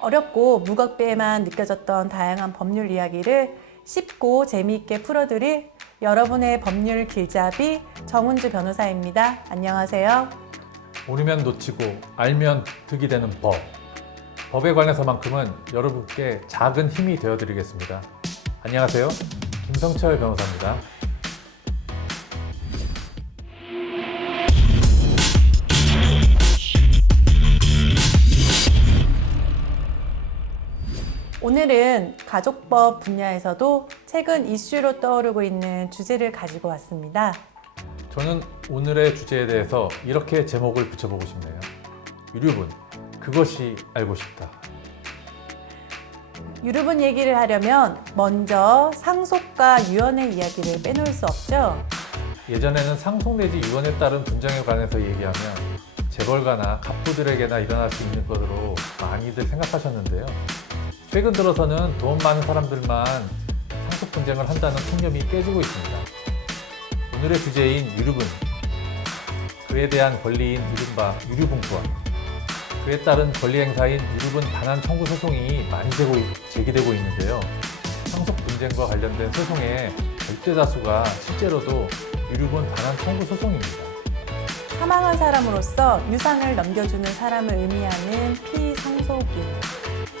어렵고 무겁게만 느껴졌던 다양한 법률 이야기를 쉽고 재미있게 풀어드릴 여러분의 법률 길잡이 정은주 변호사입니다. 안녕하세요. 모르면 놓치고 알면 득이 되는 법. 법에 관해서만큼은 여러분께 작은 힘이 되어드리겠습니다. 안녕하세요. 김성철 변호사입니다. 오늘은 가족법 분야에서도 최근 이슈로 떠오르고 있는 주제를 가지고 왔습니다. 저는 오늘의 주제에 대해서 이렇게 제목을 붙여보고 싶네요. 유류분, 그것이 알고 싶다. 유류분 얘기를 하려면 먼저 상속과 유언의 이야기를 빼놓을 수 없죠. 예전에는 상속 내지 유언에 따른 분쟁에 관해서 얘기하면 재벌가나 갑부들에게나 일어날 수 있는 것으로 많이들 생각하셨는데요. 최근 들어서는 돈 많은 사람들만 상속 분쟁을 한다는 통념이 깨지고 있습니다. 오늘의 주제인 유류분, 그에 대한 권리인 이른바 유류분권, 그에 따른 권리 행사인 유류분 반환 청구 소송이 많이 제기되고 있는데요. 상속 분쟁과 관련된 소송의 절대 다수가 실제로도 유류분 반환 청구 소송입니다. 사망한 사람으로서 유산을 넘겨주는 사람을 의미하는 피상속인.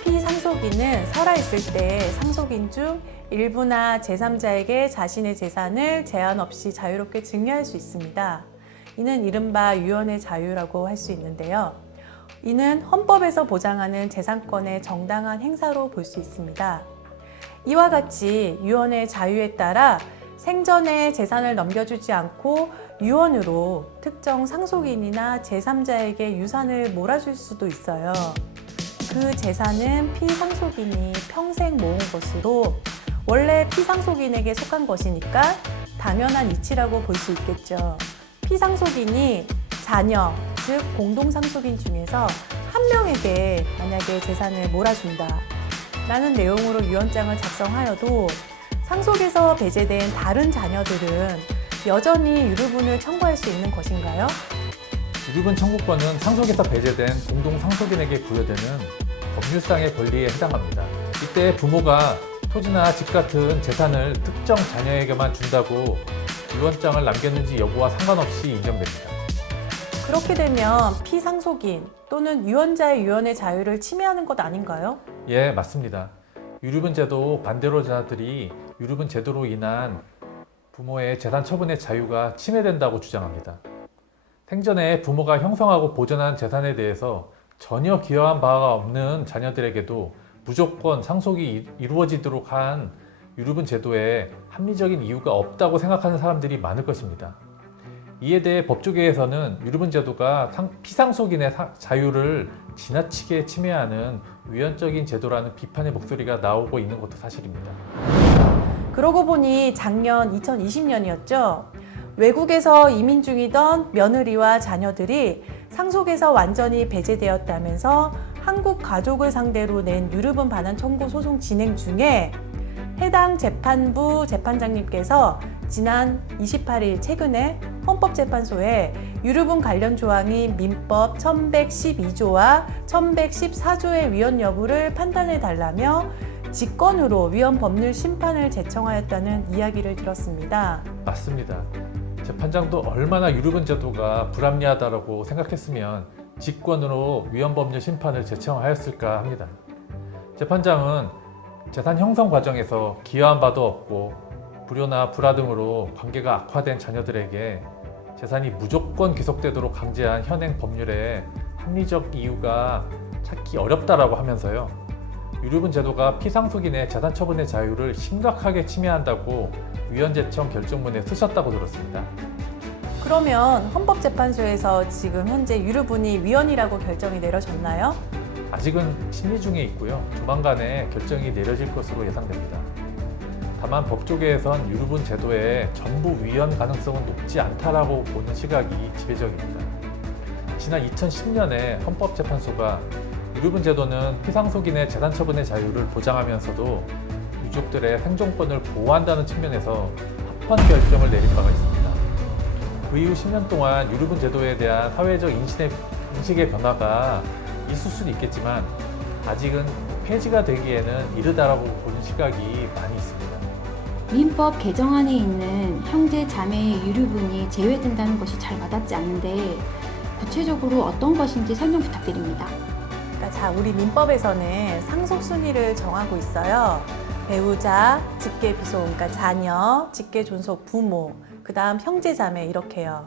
피상속인은 살아있을 때 상속인 중 일부나 제3자에게 자신의 재산을 제한 없이 자유롭게 증여할 수 있습니다. 이는 이른바 유언의 자유라고 할 수 있는데요. 이는 헌법에서 보장하는 재산권의 정당한 행사로 볼 수 있습니다. 이와 같이 유언의 자유에 따라 생전에 재산을 넘겨주지 않고 유언으로 특정 상속인이나 제3자에게 유산을 몰아줄 수도 있어요. 그 재산은 피상속인이 평생 모은 것으로 원래 피상속인에게 속한 것이니까 당연한 이치라고 볼 수 있겠죠. 피상속인이 자녀, 즉 공동상속인 중에서 한 명에게 만약에 재산을 몰아준다 라는 내용으로 유언장을 작성하여도 상속에서 배제된 다른 자녀들은 여전히 유류분을 청구할 수 있는 것인가요? 유류분 청구권은 상속에서 배제된 공동상속인에게 부여되는 법률상의 권리에 해당합니다. 이때 부모가 토지나 집 같은 재산을 특정 자녀에게만 준다고 유언장을 남겼는지 여부와 상관없이 인정됩니다. 그렇게 되면 피상속인 또는 유언자의 유언의 자유를 침해하는 것 아닌가요? 예, 맞습니다. 유류분 제도 반대로자들이 유류분 제도로 인한 부모의 재산 처분의 자유가 침해된다고 주장합니다. 생전에 부모가 형성하고 보존한 재산에 대해서 전혀 기여한 바가 없는 자녀들에게도 무조건 상속이 이루어지도록 한 유류분 제도에 합리적인 이유가 없다고 생각하는 사람들이 많을 것입니다. 이에 대해 법조계에서는 유류분 제도가 피상속인의 자유를 지나치게 침해하는 위헌적인 제도라는 비판의 목소리가 나오고 있는 것도 사실입니다. 그러고 보니 작년 2020년이었죠. 외국에서 이민 중이던 며느리와 자녀들이 상속에서 완전히 배제되었다면서 한국 가족을 상대로 낸 유류분 반환 청구 소송 진행 중에 해당 재판부 재판장님께서 지난 28일 최근에 헌법재판소에 유류분 관련 조항이 민법 1112조와 1114조의 위헌 여부를 판단해 달라며 직권으로 위헌 법률 심판을 제청하였다는 이야기를 들었습니다. 맞습니다. 재판장도 얼마나 유류분 제도가 불합리하다고 생각했으면 직권으로 위헌 법률 심판을 제청하였을까 합니다. 재판장은 재산 형성 과정에서 기여한 바도 없고 불효나 불화 등으로 관계가 악화된 자녀들에게 재산이 무조건 귀속되도록 강제한 현행 법률에 합리적 이유가 찾기 어렵다라고 하면서요. 유류분 제도가 피상속인의 재산 처분의 자유를 심각하게 침해한다고 위헌 제청 결정문에 쓰셨다고 들었습니다. 그러면 헌법재판소에서 지금 현재 유류분이 위헌이라고 결정이 내려졌나요? 아직은 심리 중에 있고요. 조만간에 결정이 내려질 것으로 예상됩니다. 다만 법조계에선 유류분 제도의 전부 위헌 가능성은 높지 않다라고 보는 시각이 지배적입니다. 지난 2010년에 헌법재판소가 유류분 제도는 피상속인의 재산 처분의 자유를 보장하면서도 유족들의 생존권을 보호한다는 측면에서 합헌 결정을 내린 바가 있습니다. 그 이후 10년 동안 유류분 제도에 대한 사회적 인식의 변화가 있을 수는 있겠지만 아직은 폐지가 되기에는 이르다라고 보는 시각이 많이 있습니다. 민법 개정안에 있는 형제 자매의 유류분이 제외된다는 것이 잘 와닿지 않는데 구체적으로 어떤 것인지 설명 부탁드립니다. 그러니까 자, 우리 민법에서는 상속 순위를 정하고 있어요. 배우자, 직계 비속, 그러니까 자녀, 직계 존속 부모, 그 다음 형제 자매 이렇게요.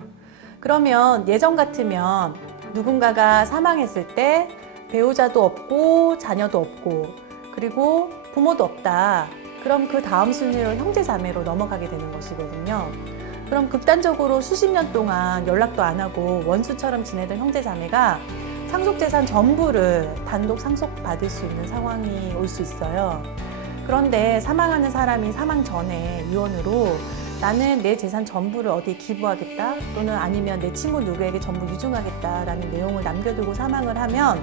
그러면 예전 같으면 누군가가 사망했을 때 배우자도 없고 자녀도 없고 그리고 부모도 없다. 그럼 그 다음 순위로 형제 자매로 넘어가게 되는 것이거든요. 그럼 극단적으로 수십 년 동안 연락도 안 하고 원수처럼 지내던 형제 자매가 상속 재산 전부를 단독 상속받을 수 있는 상황이 올 수 있어요. 그런데 사망하는 사람이 사망 전에 유언으로 나는 내 재산 전부를 어디에 기부하겠다 또는 아니면 내 친구 누구에게 전부 유증하겠다라는 내용을 남겨두고 사망을 하면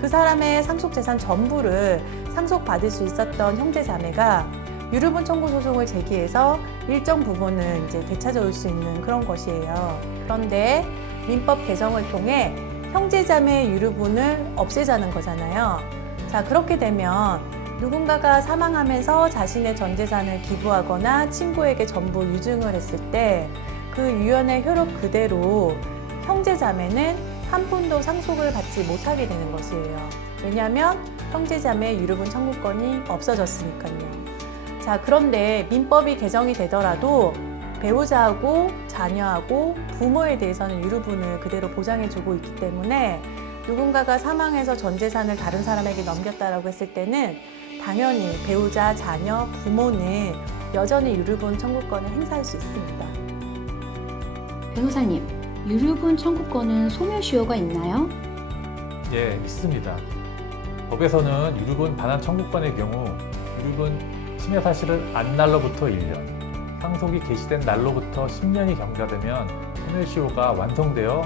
그 사람의 상속 재산 전부를 상속받을 수 있었던 형제 자매가 유류분 청구 소송을 제기해서 일정 부분은 이제 되찾아올 수 있는 그런 것이에요. 그런데 민법 개정을 통해 형제 자매의 유류분을 없애자는 거잖아요. 자, 그렇게 되면 누군가가 사망하면서 자신의 전 재산을 기부하거나 친구에게 전부 유증을 했을 때 그 유언의 효력 그대로 형제 자매는 한 푼도 상속을 받지 못하게 되는 것이에요. 왜냐하면 형제 자매 유류분 청구권이 없어졌으니까요. 자, 그런데 민법이 개정이 되더라도 배우자하고 자녀하고 부모에 대해서는 유류분을 그대로 보장해주고 있기 때문에 누군가가 사망해서 전 재산을 다른 사람에게 넘겼다라고 했을 때는 당연히 배우자, 자녀, 부모는 여전히 유류분 청구권을 행사할 수 있습니다. 변호사님, 유류분 청구권은 소멸시효가 있나요? 예, 있습니다. 법에서는 유류분 반환 청구권의 경우 유류분 침해 사실을 안 날로부터 1년, 상속이 개시된 날로부터 10년이 경과되면 소멸시효가 완성되어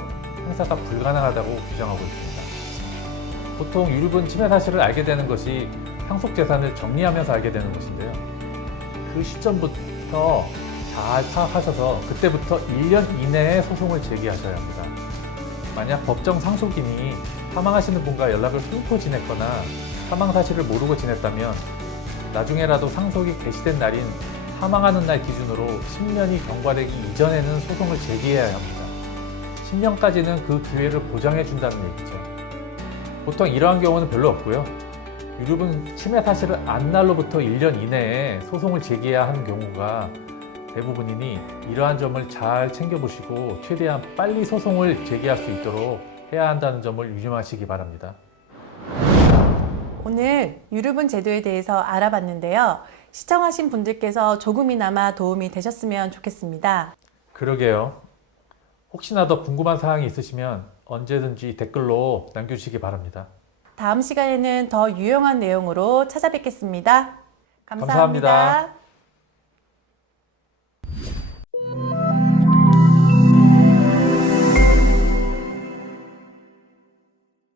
행사가 불가능하다고 규정하고 있습니다. 보통 유류분 침해 사실을 알게 되는 것이 상속 재산을 정리하면서 알게 되는 것인데요. 그 시점부터 잘 파악하셔서 그때부터 1년 이내에 소송을 제기하셔야 합니다. 만약 법정 상속인이 사망하시는 분과 연락을 끊고 지냈거나 사망 사실을 모르고 지냈다면 나중에라도 상속이 개시된 날인 사망하는 날 기준으로 10년이 경과되기 이전에는 소송을 제기해야 합니다. 10년까지는 그 기회를 보장해 준다는 얘기죠. 보통 이러한 경우는 별로 없고요. 유류분 침해 사실을 안 날로부터 1년 이내에 소송을 제기해야 하는 경우가 대부분이니 이러한 점을 잘 챙겨보시고 최대한 빨리 소송을 제기할 수 있도록 해야 한다는 점을 유념하시기 바랍니다. 오늘 유류분 제도에 대해서 알아봤는데요. 시청하신 분들께서 조금이나마 도움이 되셨으면 좋겠습니다. 그러게요. 혹시나 더 궁금한 사항이 있으시면 언제든지 댓글로 남겨주시기 바랍니다. 다음 시간에는 더 유용한 내용으로 찾아뵙겠습니다. 감사합니다.